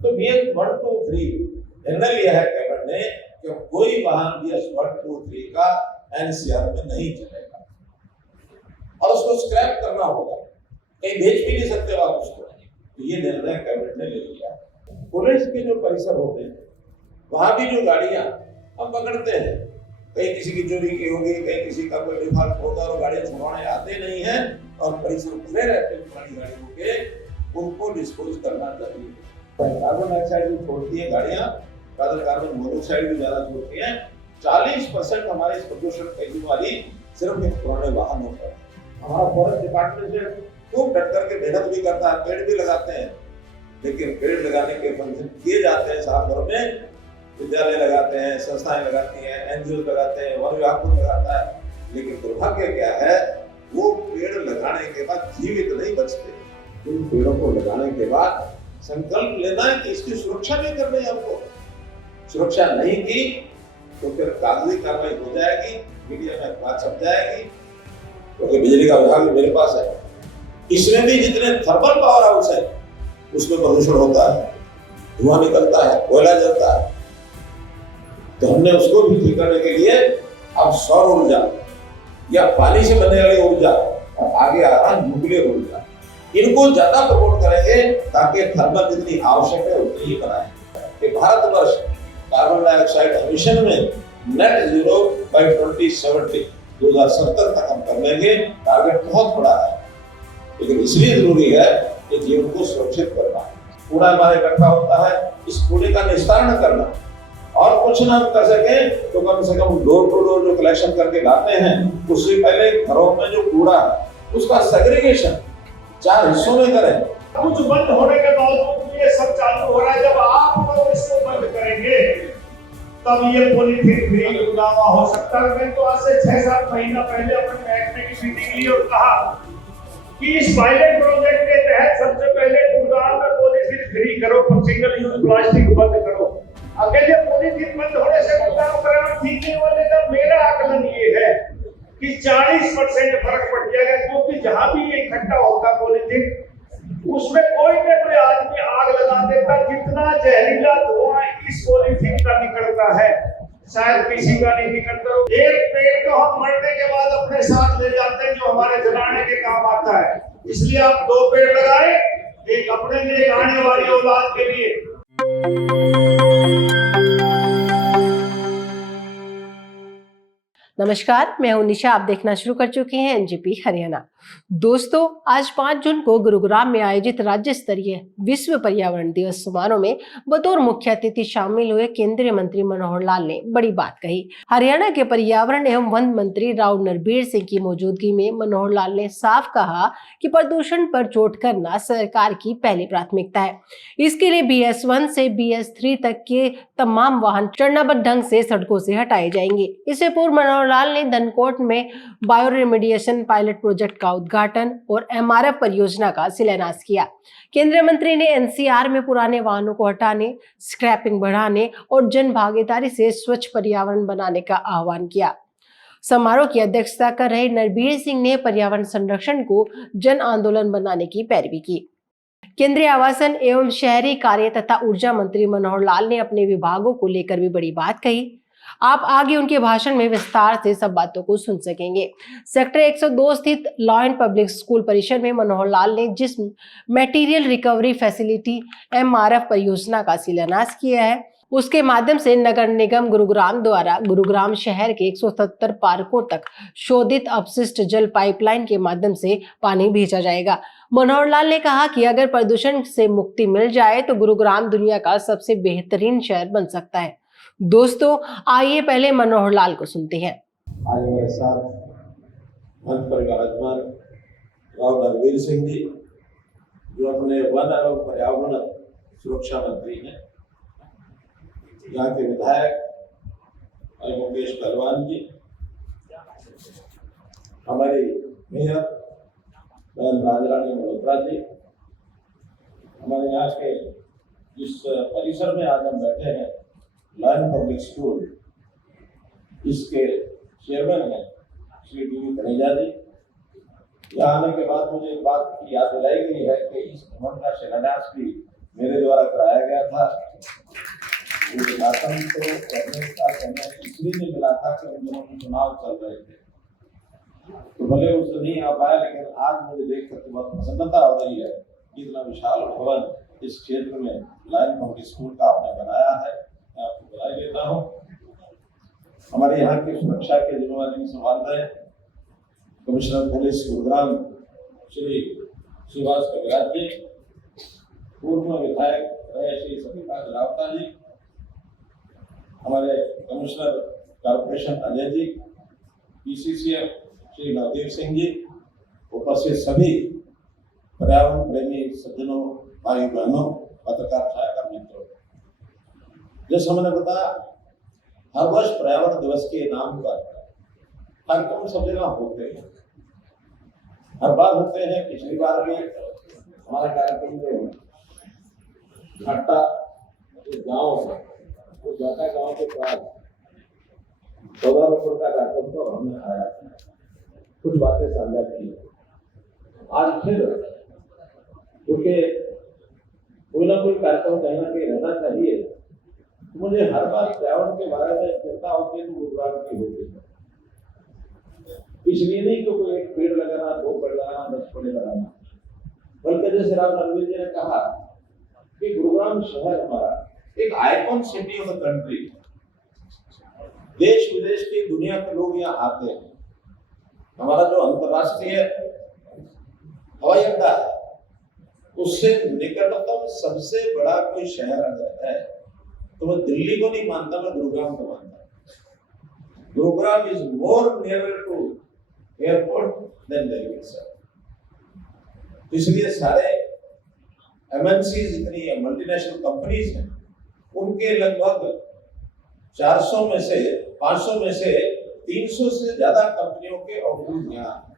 तो BS 1, 2, 3 निर्णय लिया है कैबिनेट ने कि कोई वाहन BS 1, 2, 3 का NCR में नहीं चलेगा और उसको स्क्रैप करना होगा, कहीं भेज भी नहीं सकते आप उसको। तो ये निर्णय कैबिनेट ने ले लिया। पुलिस के जो परिसर होते हैं वहां भी जो गाड़ियां हम पकड़ते हैं, कहीं किसी की चोरी की होगी, कहीं किसी का कोई डिफॉल्ट होगा और गाड़ियां छुड़वाने आते नहीं हैं और परिसर पूरे रहते हैं पुरानी गाड़ियों के, उनको डिस्पोज करना चाहिए। कार्बन डाइऑक्साइड भी छोड़ती है गाड़ियां, कार्बन मोनोऑक्साइड भी ज्यादा छोड़ती है। 40% हमारे इस प्रदूषण फैलने वाली सिर्फ इन पुराने वाहनों पर। हमारा फॉरेस्ट डिपार्टमेंट से खूब डट करके मेहनत भी करता है, पेड़ भी लगाते हैं, लेकिन पेड़ लगाने के फंक्शन किए जाते हैं साल भर में, विद्यालय लगाते हैं, संस्थाएं लगाती हैं, NGO लगाते हैं, वन विभाग को लगाता है, लेकिन दुर्भाग्य क्या है, वो पेड़ लगाने के बाद जीवित नहीं बचते। इन पेड़ों को लगाने के बाद संकल्प लेना है कि इसकी सुरक्षा भी करनी है हमको। सुरक्षा नहीं की तो फिर कागजी कार्रवाई हो जाएगी, मीडिया में अखबार छप जाएगी, क्योंकि बिजली का विभाग मेरे पास है, इसमें भी जितने थर्मल पावर हाउस है उसमें प्रदूषण होता है, धुआं निकलता है, कोयला जलता है। तो हमने उसको भी ठीक करने के लिए अब सौर ऊर्जा या पानी से बनने वाली ऊर्जा और आगे आ रहा न्यूक्लियर ऊर्जा, इनको ज्यादा प्रमोट करेंगे ताकि थर्मल जितनी आवश्यक है उतनी ही बनाए कि भारतवर्ष कार्बन डाइऑक्साइड एमिशन में नेट जीरो बाय 2070 तक हम कर लेंगे। टारगेट बहुत बड़ा है, लेकिन इसलिए जरूरी है कि जीवन को सुरक्षित करना। कूड़ा हमारे इकट्ठा होता है, इस कूड़े का निस्तारण करना, और कुछ ना कर सके तो कम से कम डोर टू डोर जो कलेक्शन करके लाते हैं उससे पहले घरों में जो कूड़ा उसका सेग्रीगेशन 4 हिस्सों में करें। कुछ बंद होने के बावजूद ये सब चालू हो रहा है। जब आप लोग इसको बंद करेंगे तब ये पॉलीथीन फ्री गुड़गांव हो सकता है। मैं तो आज से 6-7 महीना पहले अपने महकमे की मीटिंग ली और कहा कि इस पायलट प्रोजेक्ट के तहत सबसे पहले गुड़गांव में पॉलीथीन फ्री करो, सिंगल यूज प्लास्टिक बंद करो। अकेले पॉलीथीन बंद होने से गुड़गांव पर्यावरण ठीक नहीं होने का मेरा आकलन ये है कि 40% फर्क पड़ जाएगा, क्योंकि जहां भी ये इकट्ठा होगा पॉलीथीन उसमें कोई न कोई आदमी आग लगा देता। जितना जहरीला धुआं इस पॉलीथीन का निकलता है शायद किसी का नहीं निकलता। एक पेड़ तो हम मरने के बाद अपने साथ ले जाते हैं जो हमारे जलाने के काम आता है, इसलिए आप 2 पेड़ लगाए, एक अपने लिए, एक आने वाली औलाद के लिए। नमस्कार, मैं हूं निशा। आप देखना शुरू कर चुके हैं NGP हरियाणा। दोस्तों, आज 5 जून को गुरुग्राम में आयोजित राज्य स्तरीय विश्व पर्यावरण दिवस समारोह में बतौर मुख्य अतिथि शामिल हुए केंद्रीय मंत्री मनोहर लाल ने बड़ी बात कही। हरियाणा के पर्यावरण एवं वन मंत्री राव नरबीर सिंह की मौजूदगी में मनोहर लाल ने साफ कहा कि प्रदूषण पर चोट करना सरकार की पहली प्राथमिकता है। इसके लिए BS 1 से BS 3 तक के तमाम वाहन चरणबद्ध ढंग से सड़कों से हटाए जाएंगे। इससे पूर्व मनोहर लाल ने धनकोट में बायो रेमेडिएशन पायलट प्रोजेक्ट का उद्घाटन और MRF परियोजना का शिलान्यास किया। केंद्रीय मंत्री ने NCR में पुराने वाहनों को हटाने, स्क्रैपिंग बढ़ाने और जन भागीदारी से स्वच्छ पर्यावरण बनाने का आह्वान किया। समारोह की अध्यक्षता कर रहे नरबीर सिंह ने पर्यावरण संरक्षण को जन आंदोलन बनाने की पैरवी की। केंद्रीय आवासन एवं शहरी कार्य तथा ऊर्जा मंत्री मनोहर लाल ने अपने विभागों को लेकर भी बड़ी बात कही। आप आगे उनके भाषण में विस्तार से सब बातों को सुन सकेंगे। सेक्टर 102 स्थित लॉ एंड पब्लिक स्कूल परिसर में मनोहर लाल ने जिस मटेरियल रिकवरी फैसिलिटी MRF परियोजना का शिलान्यास किया है, उसके माध्यम से नगर निगम गुरुग्राम द्वारा गुरुग्राम शहर के 177 पार्कों तक शोधित अपशिष्ट जल पाइपलाइन के माध्यम से पानी भेजा जाएगा। मनोहर लाल ने कहा कि अगर प्रदूषण से मुक्ति मिल जाए तो गुरुग्राम दुनिया का सबसे बेहतरीन शहर बन सकता है। दोस्तों, आइए पहले मनोहर लाल को सुनते हैं। आज हमारे साथ वन परिवार राव नरबीर सिंह जी, जो अपने वन एवं पर्यावरण सुरक्षा मंत्री हैं, यहाँ के विधायक मुकेश पहलवान जी, हमारी मेयर राजरानी मल्होत्रा जी, हमारे यहाँ के जिस परिसर में आज हम बैठे हैं लॉ एंड पब्लिक स्कूल, इसके चेयरमैन हैं श्री DV कनेजा जी। यहाँ आने के बाद मुझे एक बात की याद दिलाई गई है कि इस भवन का शिलान्यास भी मेरे द्वारा कराया गया था, वो शासन को करने का समय इसलिए नहीं मिला था कि उन दिनों में चुनाव चल रहे थे, तो भले उससे नहीं आ पाया, लेकिन आज मुझे देख करके बहुत प्रसन्नता हो रही है कि इतना विशाल भवन इस क्षेत्र में लायन पब्लिक स्कूल का आपने बनाया है। मैं आपको बधाई देता हूँ। हमारे यहाँ की सुरक्षा के जिम्मेवारी संभाल रहे कमिश्नर पुलिस गुरुग्राम श्री श्रीवास कविराज जी, पूर्व विधायक रहे श्री सत्यपाल रावता जी, हमारे commissioner corporation Ajay ji, PCCF Shri Navdeep Singh ji, उपस्थित सभी पर्यावरण प्रेमी सज्जनों, भाई बहनों, पत्रकार छायाकार मित्रों, जैसे हमने बताया हर वर्ष पर्यावरण दिवस के नाम पर कार्यक्रम सब जगह होते हैं, हर बार होते हैं। पिछली बार भी हमारा कार्यक्रम जो घाटा गाँव है, वो जाता गाँव के पास 14 रुपये का कार्यक्रम तो हमने आया, कुछ बातें साझा की। आज फिर क्योंकि कोई ना कोई कार्यक्रम कहीं ना कहीं रहना चाहिए, तो मुझे हर बार पर्यावरण के बारे में चिंता होती है तो गुरुग्राम की होती है। इसलिए नहीं कि कोई एक पेड़ लगाना, 2 पेड़ लगाना, 10 पेड़ लगाना, बल्कि जैसे राम रणवीर जी ने कहा कि गुरुग्राम शहर हमारा एक icon city of the country, देश विदेश की दुनिया के लोग यहाँ आते हैं। हमारा जो अंतर्राष्ट्रीय हवाई अड्डा है, उससे निकटतम सबसे बड़ा कोई शहर अगर है तो मैं दिल्ली को नहीं मानता, मैं गुरुग्राम को मानता। Gurugram is more nearer to airport then Delhi sir. इसलिए सारे एमएनसी जितनी मल्टीनेशनल कंपनीज हैं, उनके लगभग 400 में से 500 में से 300 से ज्यादा कंपनियों के ऑफिस यहाँ हैं।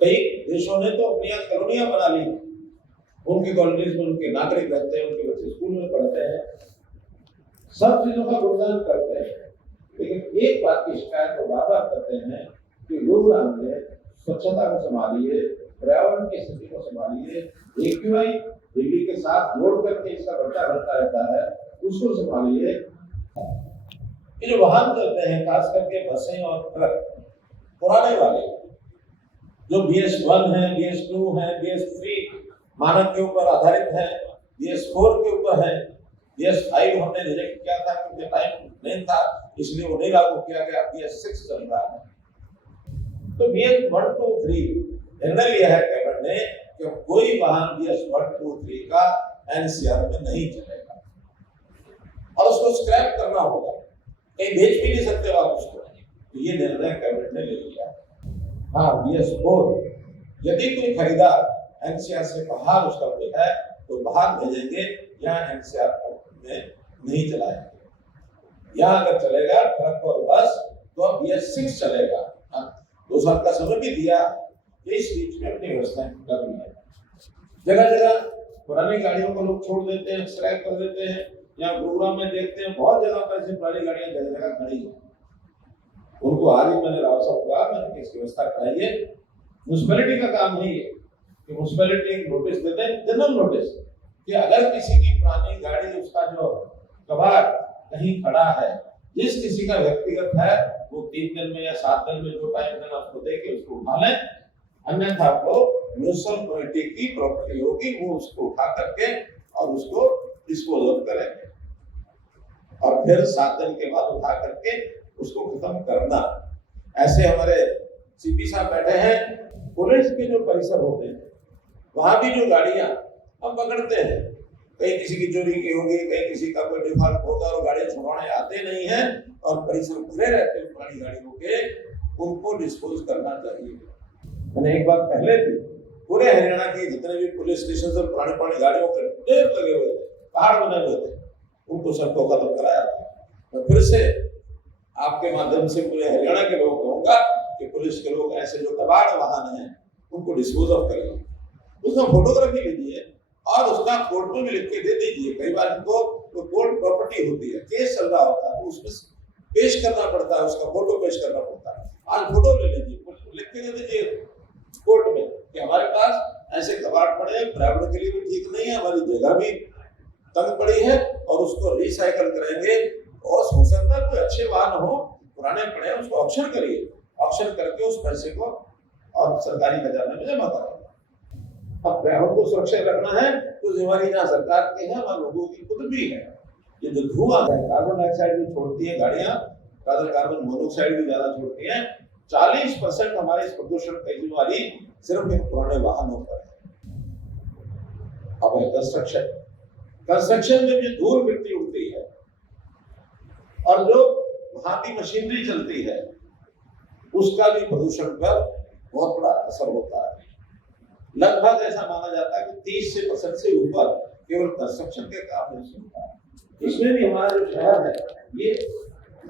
कई देशों ने तो अपनी कॉलोनियां बना ली, उनकी कॉलोनीज में उनके नागरिक रहते हैं, उनके बच्चे स्कूल में पढ़ते हैं, सब चीजों का गुणगान करते हैं। लेकिन एक बात की शिकायत वो बार बार करते हैं कि गुरुग्राम में स्वच्छता को संभालिए, पर्यावरण की स्थिति को संभालिए, AQI दिल्ली के साथ जोड़ करके इसका बढ़ता रहता रहता है, उसको संभालिए। ये जो वाहन चलते हैं, खास करके बसें और ट्रक, पुराने वाले जो BS1 है, BS2 है, BS3 मानक के ऊपर आधारित है, BS4 के ऊपर है, BS5 हमने रिजेक्ट किया था क्योंकि टाइम नहीं था, इसलिए वो नहीं लागू किया गया। BS6 चल रहा है। तो BS1, 2, 3 निर्णय लिया है कैबिनेट ने कि कोई वाहन BS1, 2, 3 का NCR में नहीं चलेगा और उसको स्क्रैप करना होगा, कहीं भेज भी नहीं सकते आप उसको। तो ये निर्णय कैबिनेट ने ले लिया। हाँ, BS4 यदि कोई खरीदार NCR से बाहर उसका कोई है तो बाहर भेजेंगे, यहाँ NCR में नहीं चलाएंगे। यहाँ अगर चलेगा ट्रक और बस तो BS6 चलेगा। 2 साल का समय भी दिया, इस बीच में अपनी व्यवस्थाएं कर ली है। जगह जगह पुरानी गाड़ियों को लोग छोड़ देते हैं, स्क्रैप कर देते हैं। यहाँ गुरुग्राम में देखते हैं बहुत जगह पर ऐसी पुरानी गाड़ियां जगह जगह खड़ी है। उनको आज ही मैंने राव साहब कहा, मैंने इसकी व्यवस्था कराइए। म्युनिसिपैलिटी का काम नहीं है कि म्युनिसिपैलिटी नोटिस देते हैं, जनरल नोटिस, कि अगर किसी की पुरानी गाड़ी, उसका जो कबाड़ कहीं खड़ा है, जिस किसी का व्यक्तिगत है, वो 3 दिन में या 7 दिन में जो टाइम देना उसको देके उसको उठा लें, अन्यथा वो म्युनिसिपल कमेटी की प्रॉपर्टी होगी, वो उसको उठा करके और उसको डिस्पोज ऑफ करेंगे और फिर 7 दिन के बाद उठा करके उसको खत्म करना। ऐसे हमारे CP साहब बैठे हैं, पुलिस के जो परिसर होते हैं वहां भी जो गाड़ियां हम पकड़ते हैं, कहीं किसी की चोरी की होगी, कहीं किसी का कोई डिफॉल्ट होगा और गाड़ियां छुड़वाने आते नहीं हैं और परिसर खुले रहते हैं पुरानी गाड़ियों के, उनको डिस्पोज करना चाहिए। मैंने एक बार पहले भी पूरे हरियाणा की जितने भी पुलिस स्टेशन से पुरानी गाड़ियों के ढेर लगे हुए थे, पहाड़ बने हुए थे, उनको सबको खत्म कराया था। तो फिर से आपके माध्यम से पूरे हरियाणा के लोगों को कहूंगा कि पुलिस के लोग ऐसे जो कबाड़ वाहन हैं उनको डिस्पोज ऑफ करेंगे, उसका फोटोग्राफी लीजिए और उसका कोर्ट में भी लिख के दे दीजिए। कई बार इनको तो कोर्ट प्रॉपर्टी होती है, केस चल रहा होता है, तो उसमें पेश करना पड़ता है, उसका फोटो पेश करना पड़ता है। आज फोटो ले लीजिए, लिख के दे दीजिए कोर्ट में कि हमारे पास ऐसे कबाड़ पड़े हैं, पर्यावरण के लिए भी ठीक नहीं है, हमारी जगह भी तंग पड़ी है और उसको रिसाइकल करेंगे। और हो सकता है कोई अच्छे वाहन हो, पुराने पड़े हैं, उसको ऑक्शन करिए, ऑक्शन करके उस पैसे को और सरकारी खजाने में जमा करेंगे। अब पर्यावरण को सुरक्षित रखना है तो जिम्मेदारी जहाँ सरकार की है वहाँ लोगों की खुद भी है। ये जो धुआं है, कार्बन डाइऑक्साइड भी छोड़ती है गाड़ियां, कार्बन मोनोऑक्साइड भी ज्यादा छोड़ती है। 40% हमारे इस प्रदूषण की जिम्मेदारी सिर्फ इन पुराने वाहनों पर है। अब है कंस्ट्रक्शन में भी धूल मिट्टी उड़ती है और जो वहां की मशीनरी चलती है उसका भी प्रदूषण पर बहुत बड़ा असर होता है। लगभग ऐसा माना जाता है कि 30% से ऊपर केवल कंस्ट्रक्शन के काम से होता है। इसमें भी हमारा जो शहर है ये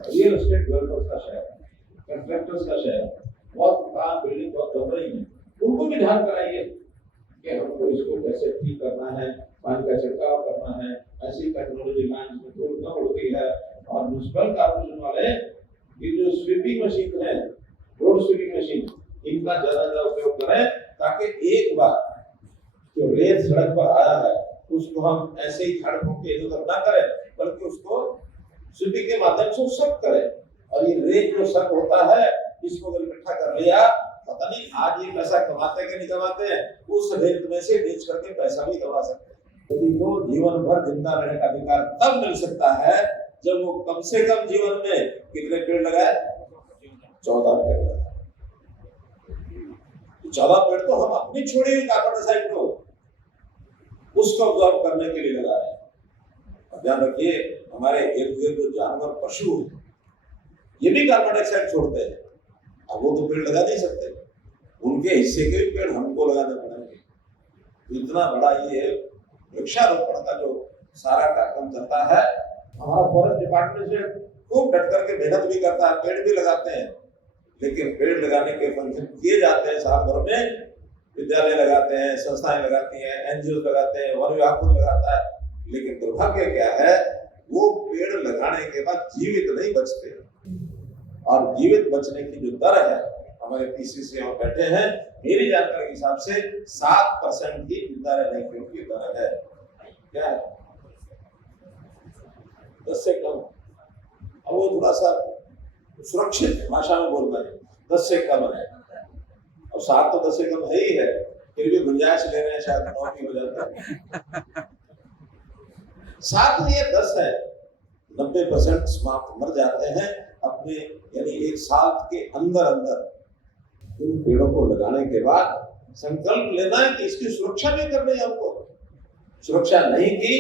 रियल एस्टेट डेवलपर्स का शहर है, कंस्ट्रक्टर्स का शहर है। बहुत काम बिल्डिंग बहुत बन रही है, उनको भी ध्यान कराइए कि हमको इसको कैसे ठीक करना है, पानी का छिड़काव करना है, ऐसी टेक्नोलॉजी लाइन में धूल न उड़ती है। और म्युनिसिपल कॉर्पोरेशन वाले ये जो स्वीपिंग मशीन है, रोड स्वीपिंग मशीन, इनका ज्यादा उपयोग करें ताकि एक बार जो रेत सड़क पर आया है उसको हम ऐसे ही सड़कों के इधर उधर ना करें, बल्कि उसको स्वीपिंग के माध्यम से सब करें। और ये रेत जो सब होता है इसको अगर इकट्ठा कर लिया, पता नहीं आज ये पैसा कमाते हैं कि नहीं कमाते हैं, उस रेत में से बेच करके पैसा भी कमा सकते हैं। यदि वो जीवन भर जिंदा रहने का अधिकार तब मिल सकता है जब वो कम से कम जीवन में कितने पेड़ लगाए, 14 पेड़ लगाए। 14 पेड़ तो हम अपनी छोड़ी हुई कार्बन डाइऑक्साइड को उसको ऑब्जॉर्व करने के लिए लगा रहे हैं। ध्यान रखिए, हमारे इर्द गिर्द जो जानवर पशु ये भी कार्बन डाइऑक्साइड छोड़ते हैं। अब वो तो पेड़ लगा नहीं सकते, उनके हिस्से के भी पेड़ हमको लगाने पड़ेंगे। इतना बड़ा ये वृक्षारोपण का जो सारा कार्यक्रम चलता है, हमारा फॉरेस्ट डिपार्टमेंट से खूब डट करके मेहनत भी करता है, पेड़ भी लगाते हैं। लेकिन पेड़ लगाने के फंक्शन किए जाते हैं साल भर में, विद्यालय लगाते हैं, संस्थाएं लगाती हैं, एनजीओ लगाते हैं, वन विभाग खुद लगाता है। लेकिन दुर्भाग्य क्या है, वो पेड़ लगाने के बाद जीवित नहीं बचते। और जीवित बचने की जो दर है, हमारे पीसीसी में बैठे हैं, मेरी जानकारी के हिसाब से 7% ही जिंदा रहने की दर है। क्या है? 10 से कम। अब वो थोड़ा सा सुरक्षित भाषा में बोल रहे हैं, 10 से कम है। अब 7 तो 10 से कम है ही है, फिर भी गुंजाइश ले रहे हैं, शायद 9 भी हो जाता है। 7 नहीं है, 10 है। 90% समाप्त मर जाते हैं अपने, यानी 1 साल के अंदर इन पेड़ों को लगाने के बाद संकल्प लेना है कि इसकी सुरक्षा भी करनी है हमको। सुरक्षा नहीं की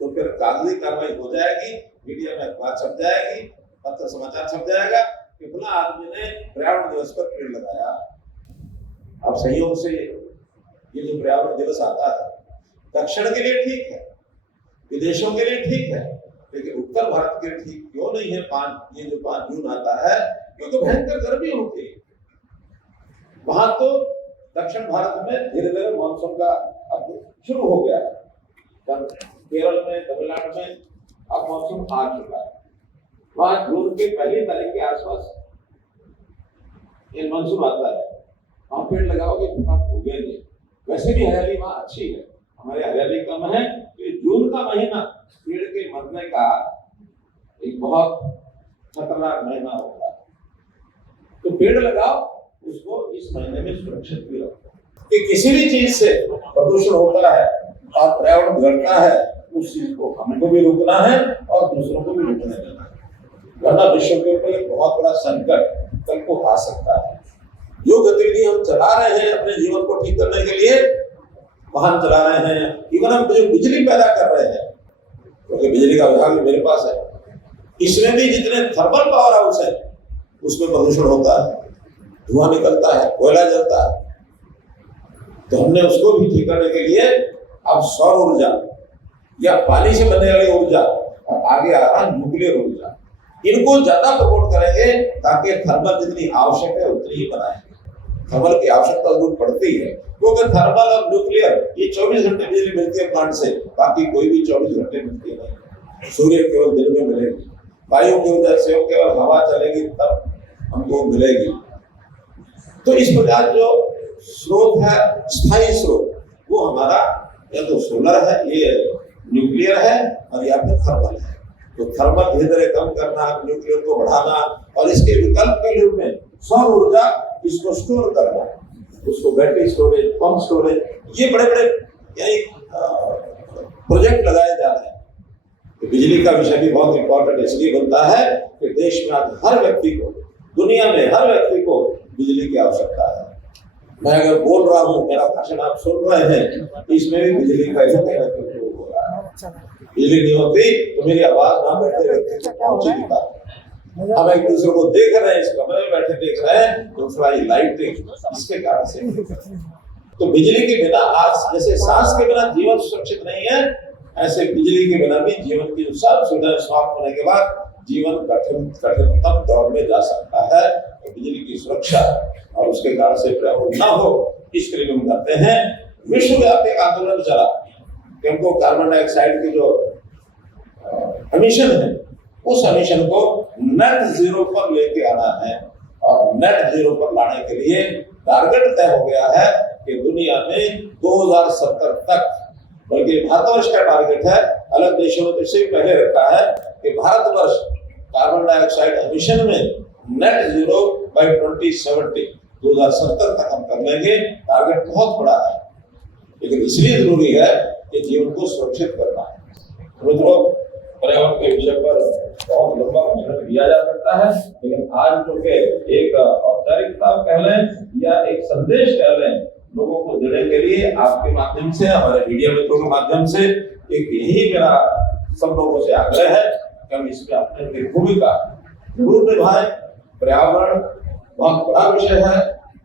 तो फिर कागजी कार्रवाई हो जाएगी, मीडिया में अखबार छप जाएगी, पत्र समाचार छप जाएगा कि फला आदमी ने पर्यावरण दिवस पर पेड़ लगाया। अब संयोग से ये जो पर्यावरण दिवस आता है दक्षिण के लिए ठीक है, विदेशों के लिए ठीक है, लेकिन उत्तर भारत के लिए ठीक क्यों नहीं है? 5 जून आता है क्योंकि भयंकर गर्मी होती है वहां। तो दक्षिण भारत में धीरे धीरे मानसून का अब शुरू हो गया है। केरल में, तमिलनाडु में अब मानसून आ चुका है। वहां जून के पहली तारीख के आसपास ये मानसून आता है। वहां पेड़ लगाओगे तो आप उगेंगे। वैसे भी हरियाली वहां अच्छी है, हमारे हरियाली कम है, तो जून का महीना पेड़ के मरने का एक बहुत खतरनाक महीना होता है। तो पेड़ लगाओ, उसको इस महीने में सुरक्षित भी रखो कि किसी भी चीज से प्रदूषण होता है और पर्यावरण बिगड़ता है, उस चीज को हमको भी रोकना है और दूसरों को भी रोकने देना है, वरना विश्व के ऊपर एक बहुत बड़ा संकट कल को आ सकता है। जो गतिविधि हम चला रहे हैं अपने जीवन को ठीक करने के लिए, वाहन चला रहे हैं, इवन हम जो बिजली पैदा कर रहे हैं, क्योंकि बिजली का विभाग मेरे पास है, इसमें भी जितने थर्मल पावर हाउस है उसमें प्रदूषण होता है, धुआं निकलता है, कोयला जलता है। तो हमने उसको भी ठीक करने के लिए अब सौर ऊर्जा या पानी से बनने वाली ऊर्जा और आगे आ रहा न्यूक्लियर ऊर्जा, इनको ज्यादा प्रमोट करेंगे ताकि थर्मल जितनी आवश्यक है उतनी ही बनाएंगे। थर्मल की आवश्यकता जरूर पड़ती है क्योंकि थर्मल और न्यूक्लियर ये 24 घंटे बिजली मिलती है प्लांट से, बाकी कोई भी 24 घंटे मिलती नहीं। सूर्य केवल दिन में मिलेगी, वायु की ऊर्जा से केवल हवा चलेगी तब हमको मिलेगी। तो इस प्रकार जो स्रोत है, स्थायी स्रोत, वो हमारा या तो सोलर है, ये न्यूक्लियर है और या फिर थर्मल है। तो थर्मल धीरे धीरे कम करना, न्यूक्लियर को बढ़ाना और इसके विकल्प के रूप में सौर ऊर्जा इसको स्टोर करना, उसको बैटरी स्टोरेज, पंप स्टोरेज, ये बड़े बड़े यही प्रोजेक्ट लगाए जा रहे हैं। तो बिजली का विषय भी बहुत इंपॉर्टेंट इसलिए बनता है कि देश में आज हर व्यक्ति को, दुनिया में हर व्यक्ति को बिजली की आवश्यकता है। मैं अगर बोल रहा हूँ, मेरा भाषण आप सुन रहे हैं, इसमें भी बिजली का उपयोग हो रहा है। बिजली नहीं होती तो मेरी आवाज ना बैठे व्यक्ति को पहुंच नहीं पाती। हम एक दूसरे को देख रहे हैं, इस कमरे में बैठे देख रहे हैं, तो थोड़ा लाइटिंग इसके कारण से। तो बिजली के बिना आज जैसे सांस के बिना जीवन सुरक्षित नहीं है, ऐसे बिजली के बिना भी जीवन की सब सुविधाएं समाप्त होने के बाद जीवन कठिनतम दौर में जा सकता है। तो बिजली की सुरक्षा और उसके कारण से पर्यावरण न हो, इसके लिए हम करते हैं विश्वव्यापी आंदोलन चला कि हमको कार्बन डाइऑक्साइड की जो एमिशन है, उस एमिशन को नेट जीरो पर लेके आना है। और नेट जीरो पर लाने के लिए टारगेट तय हो गया है कि दुनिया में 2070 तक, बल्कि भारतवर्ष का टारगेट है, अलग देशों में इससे भी पहले रखा है कि भारतवर्ष कार्बन डाइऑक्साइड एमिशन में नेट जीरो बाय 2070 तक हम कर लेंगे। टारगेट बहुत बड़ा है, लेकिन इसलिए जरूरी है कि जीवन को सुरक्षित करना है। मित्रों, पर्यावरण के विषय पर बहुत लंबा भाषण दिया जा सकता है, लेकिन आज चूंकि एक औपचारिकता कह लें या एक संदेश कह लें, लोगों को देने के लिए आपके माध्यम से, हमारे मीडिया मित्रों के माध्यम से एक यही मेरा सब लोगों से आग्रह है कि हम इसमें अपनी भूमिका जरूर निभाएं। पर्यावरण बहुत बड़ा विषय है,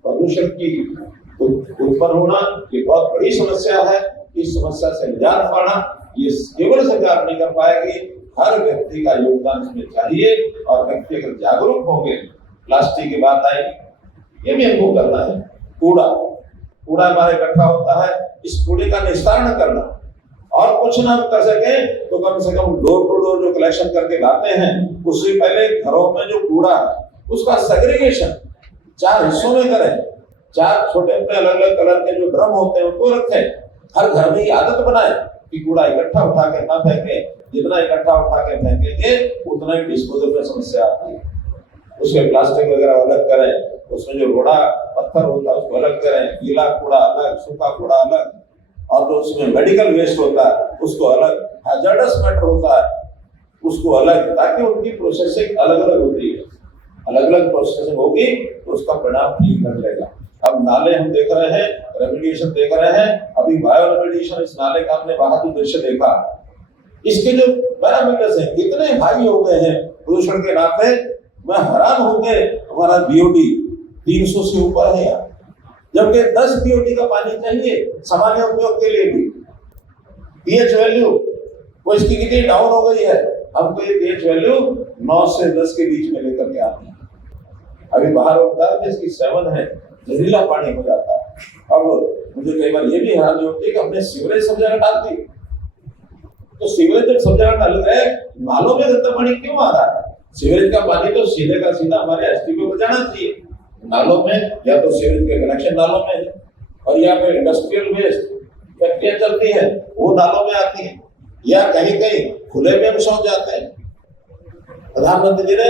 प्रदूषण की उत्पन्न होना ये बहुत बड़ी समस्या है। इस समस्या से निजात पाना ये केवल सरकार नहीं कर पाएगी, हर व्यक्ति का योगदान इसमें चाहिए। और व्यक्ति अगर जागरूक होंगे, प्लास्टिक की बात आई, ये भी हमको करना है। कूड़ा हमारे इकट्ठा होता है, इस कूड़े का निस्तारण करना, और कुछ ना कर सके तो कम से कम डोर टू डोर जो कलेक्शन करके लाते हैं, उससे पहले घरों में जो कूड़ा है उसका सेग्रीगेशन 4 हिस्सों में करें। 4 छोटे अलग अलग कलर के जो ड्रम होते हैं उनको रखें। हर घर में आदत बनाए कि कूड़ा इकट्ठा उठा के ना फेंके, जितना इकट्ठा उठा के फेंकेंगे उतना ही डिस्पोजल में समस्या आती है। उसमें प्लास्टिक वगैरह अलग करें, उसमें जो रोड़ा पत्थर होता है उसको अलग करें, गीला कूड़ा अलग, सूखा कूड़ा अलग, और जो उसमें मेडिकल वेस्ट होता है उसको अलग, हैजर्डस मैटर होता है उसको अलग, ताकि उनकी प्रोसेसिंग अलग अलग होती है। अलग अलग प्रोसेसिंग होगी तो उसका परिणाम ठीक निकलेगा। अब नाले हम देख रहे हैं, रेमिडिएशन देख रहे हैं, अभी बायो रेमिडिएशन, इस नाले का हमने बाहर दृश्य देखा, इसके जो पैरामीटर्स हैं इतने हाई हो गए हैं प्रदूषण के नाते, मैं हैरान हो गए। हमारा बीओडी 300 से ऊपर है यार, जबकि 10 बीओडी का पानी चाहिए सामान्य उपयोग के लिए भी। पीएच वैल्यू वो इसकी कितनी डाउन हो गई है, हमको ये पीएच वैल्यू 9 से 10 के बीच में लेकर के आते हैं। अभी बाहर होता है जिसकी 7 है, जहरीला पानी हो जाता है। अब मुझे कई बार ये भी हैरानी होती है कि हमने सीवरेज सब जगह डाल दी, तो सीवरेज जब सब जगह डाल गए, नालों में गंदा पानी क्यों आ रहा है? सीवरेज का पानी तो सीधे का सीधा हमारे एसटीपी को जाना चाहिए। नालों में या तो सीवरेज के कनेक्शन नालों में है, और या फिर इंडस्ट्रियल वेस्ट फैक्ट्रियां चलती है वो नालों में आती है, या कहीं कहीं खुले में शौच जाते हैं। प्रधानमंत्री जी ने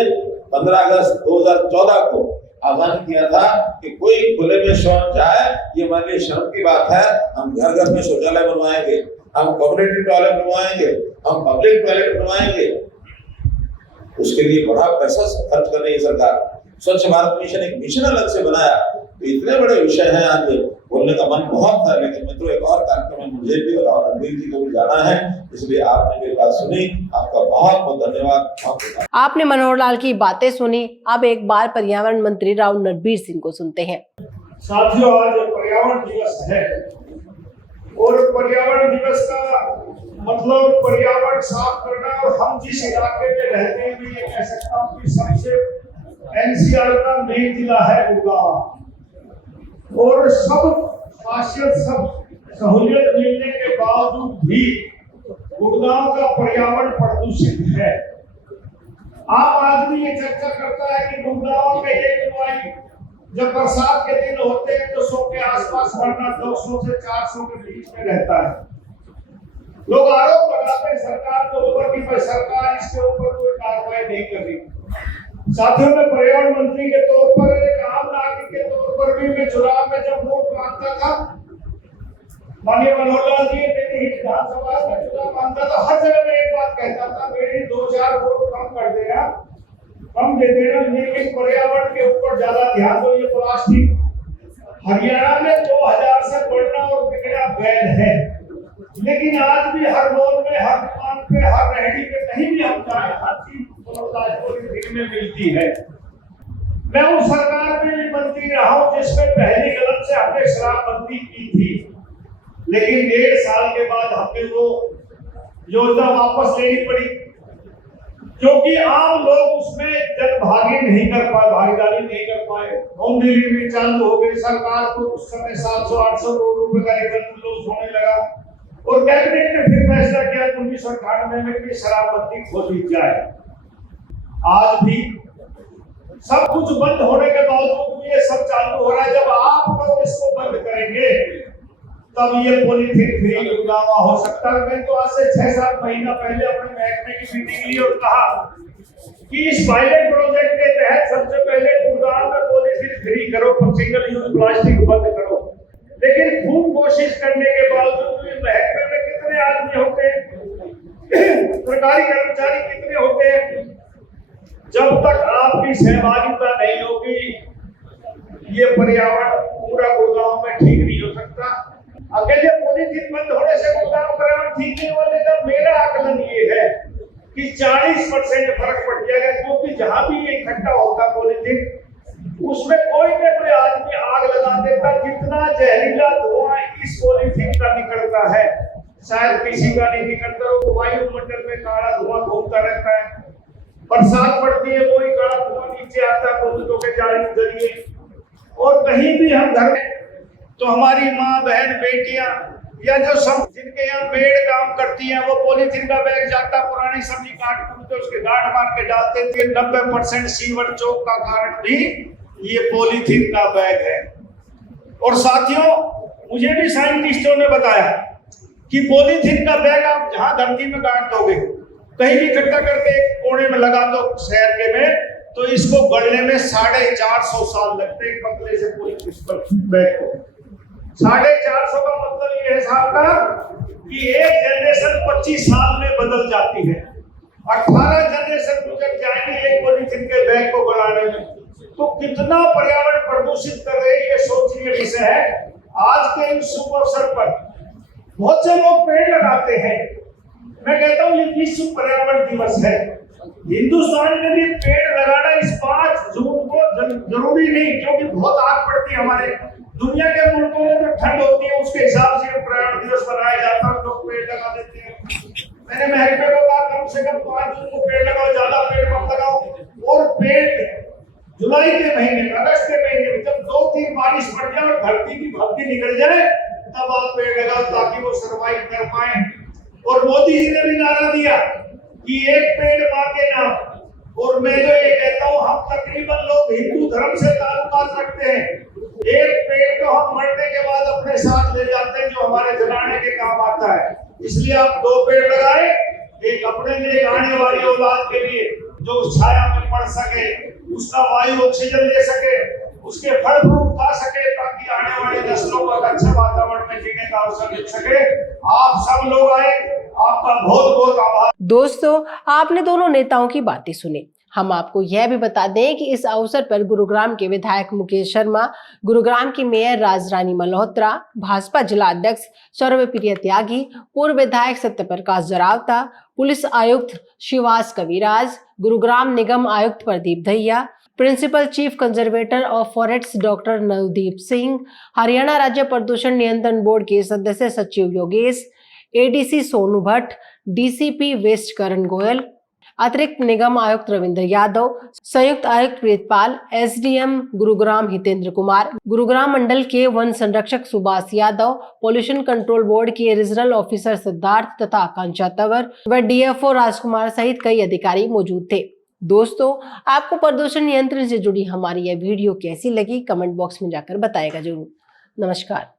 15 अगस्त 2014 को आह्वान किया था कि कोई खुले में शौच जाए, ये हमारे लिए शर्म की बात है। हम घर घर में शौचालय बनवाएंगे, हम कम्युनिटी टॉयलेट बनवाएंगे, हम पब्लिक टॉयलेट बनवाएंगे। उसके लिए बड़ा पैसा खर्च कर रही है सरकार। स्वच्छ भारत मिशन एक मिशन अलग से बनाया। तो इतने बड़े विषय हैं, आज बोलने का मन बहुत था, लेकिन मित्रों एक और कार्यक्रम में मुझे भी और रणबीर जी को भी जाना है, इसलिए आपने मेरी बात सुनी, आपका बहुत बहुत धन्यवाद। आपने मनोहर लाल की बातें सुनी। अब एक बार पर्यावरण मंत्री राव नरबीर सिंह को सुनते हैं। साथियों, आज पर्यावरण दिवस है और पर्यावरण दिवस का मतलब पर्यावरण साफ करना। और हम जिस इलाके में रहते हैं, मैं ये कह सकता हूँ कि सबसे एनसीआर का मेन जिला है गुड़गांव, और सब खासियत सब सहूलियत मिलने के बावजूद भी गुड़गांव का पर्यावरण प्रदूषित है। आम आदमी ये चर्चा करता है कि गुड़गांव में एक वायु जब बरसात के दिन होते हैं तो 100 के आसपास, वरना 200 से 400 के बीच में रहता है। लोग आरोप लगाते हैं सरकार के ऊपर कि भाई सरकार इसके ऊपर कोई कार्रवाई नहीं कर रही। साथियों में पर्यावरण मंत्री के तौर पर, एक आम नागरिक के तौर पर भी मैं चुनाव में जब वोट मांगता था, माननीय मनोहर लाल जी मेरी विधानसभा में चुनाव मांगता था, हर जगह में एक बात कहता था, मेरी 2-4 वोट कम कर देना, कम दे देना, लेकिन पर्यावरण के ऊपर ज्यादा ध्यान दो। ये प्लास्टिक हरियाणा में 2000 से बढ़ना और बिगड़ा बैन है, लेकिन आज भी हर रोड में, हर दुकान पे, हर रेहड़ी पे, कहीं भी हम जाए, हर चीज पॉलीथीन में मिलती है। मैं उस सरकार में भी मंत्री रहा हूं जिसमें पहली कदम से हमने शराबबंदी की थी, लेकिन 1.5 साल के बाद हमने वो योजना वापस लेनी पड़ी, क्योंकि आम लोग उसमें जनभागी नहीं कर पाए, भागीदारी नहीं कर पाए। होम डिलीवरी चालू हो गई, सरकार को उस समय 700-800 करोड़ रुपए का रिटर्न लॉस होने लगा, और कैबिनेट ने फिर फैसला किया 1998 में कि शराबबंदी खोली जाए। आज भी सब कुछ बंद होने के बावजूद ये सब चालू हो रहा है। जब आप लोग इसको बंद करेंगे तब ये पॉलीथीन फ्री गुड़गांव हो सकता है। मैं तो आज से 6-7 महीना पहले अपने महकमे की मीटिंग ली और कहा कि इस पायलट प्रोजेक्ट के तहत सबसे पहले गुड़गांव में पॉलीथीन फ्री करो, सिंगल यूज प्लास्टिक बंद करो। लेकिन खूब कोशिश करने के बावजूद महकमे में कितने आदमी होते हैं, सरकारी कर्मचारी कितने होते हैं, जब तक आपकी सहभागिता नहीं होगी ये पर्यावरण पूरा गुड़गांव में ठीक नहीं हो सकता। अकेले पॉलीथीन बंद होने से गुड़गांव पर्यावरण ठीक नहीं होने का मेरा आकलन ये है कि 40% फर्क पड़ जाएगा, क्योंकि जहां भी ये इकट्ठा होता पॉलीथीन, उसमें कोई न कोई आदमी आग लगा देता। जितना जहरीला धुआं इस पॉलीथीन का निकलता है शायद किसी का नहीं निकलता, वो वायुमंडल में काला धुआं घूमता रहता है। बरसात पड़ती है, वही काला धुआं नीचे आता है बुलडोजरों के जाने के जरिए। और कहीं भी हम घर में, तो हमारी माँ, बहन, बेटियां या जो सब जिनके यहाँ पेड़ काम करती हैं, वो पॉलीथीन का बैग जाता, पुरानी सब्जी काट के उसके गांठ मार के डालते थे। 90% सीवर चौक का कारण भी ये पॉलीथीन का बैग है। और साथियों, मुझे भी साइंटिस्टों ने बताया कि पॉलीथीन का बैग आप जहां धरती में गाड़ दोगे, कहीं भी इकट्ठा करके एक कोने में लगा दो शहर के में, तो इसको गलने में 450 साल लगते हैं। पतले से पॉलीथीन बैग को 450 का मतलब ये है साहब का कि एक जनरेशन 25 साल में बदल जाती है। 18 जनरेशन गुजर जाएंगे एक पॉलीथीन के बैग को गलाने में। तो कितना पर्यावरण प्रदूषित कर रहे हैं, ये सोचनीय विषय है। आज के इस शुभ अवसर पर बहुत से लोग पेड़ लगाते हैं। मैं कहता हूँ ये विश्व पर्यावरण दिवस है। हिंदुस्तान में भी पेड़ लगाना इस 5 जून को जरूरी नहीं, क्योंकि बहुत आग पड़ती है हमारे दुनिया के मुल्कों में। जो ठंड होती है उसके हिसाब से पर्यावरण दिवस मनाया जाता है, लोग पेड़ लगा देते हैं। मैंने महकमे को कहा कम से कम 5 जून को पेड़ लगाओ, ज्यादा पेड़ मत लगाओ। और पेड़ जुलाई के महीने में, अगस्त के महीने में जब 2-3 बारिश पड़ जाए और धरती की भक्ति निकल जाए, तब आप पेड़ लगाओ ताकि वो सर्वाइव कर पाए। और मोदी जी ने भी नारा दिया कि एक पेड़ मां के नाम। और मैं जो ये कहता हूँ, हम तकरीबन लोग हिंदू धर्म से ताल्लुकात रखते हैं। एक पेड़ तो हम मरने के बाद अपने साथ ले जाते हैं, जो हमारे जलाने के काम आता है। इसलिए आप 2 पेड़ लगाए, एक अपने लिए, आने वाली औलाद के लिए, जो छाया में पड़ सके, उसका वायु ऑक्सीजन ले सके, उसके फल फ्रूट खा सके, ताकि आने वाली नस्लों को अच्छे वातावरण में जीने का अवसर मिल सके। आप सब लोग आए, आपका बहुत बहुत आभार। दोस्तों, आपने दोनों नेताओं की बातें सुनी। हम आपको यह भी बता दें कि इस अवसर पर गुरुग्राम के विधायक मुकेश शर्मा, गुरुग्राम की मेयर राजरानी मल्होत्रा, भाजपा जिला अध्यक्ष सर्वप्रिय त्यागी, पूर्व विधायक सत्यप्रकाश जरावता, पुलिस आयुक्त शिवास कविराज, गुरुग्राम निगम आयुक्त Pradeep Dahiya, principal chief conservator of forest doctor Navdeep Singh, Haryana राज्य प्रदूषण नियंत्रण बोर्ड के सदस्य सचिव Yogesh, ADC Sonu Bhatt, DCP west Karan Goyal, अतिरिक्त निगम आयुक्त रविंद्र यादव, संयुक्त आयुक्त प्रीतपाल, एसडीएम गुरुग्राम हितेंद्र कुमार, गुरुग्राम मंडल के वन संरक्षक Subhash Yadav, pollution control board के रीजनल ऑफिसर सिद्धार्थ तथा आकांक्षा तंवर व डीएफओ राजकुमार सहित कई अधिकारी मौजूद थे। दोस्तों, आपको प्रदूषण नियंत्रण से जुड़ी हमारी यह वीडियो कैसी लगी, कमेंट बॉक्स में जाकर बताएगा जरूर। नमस्कार।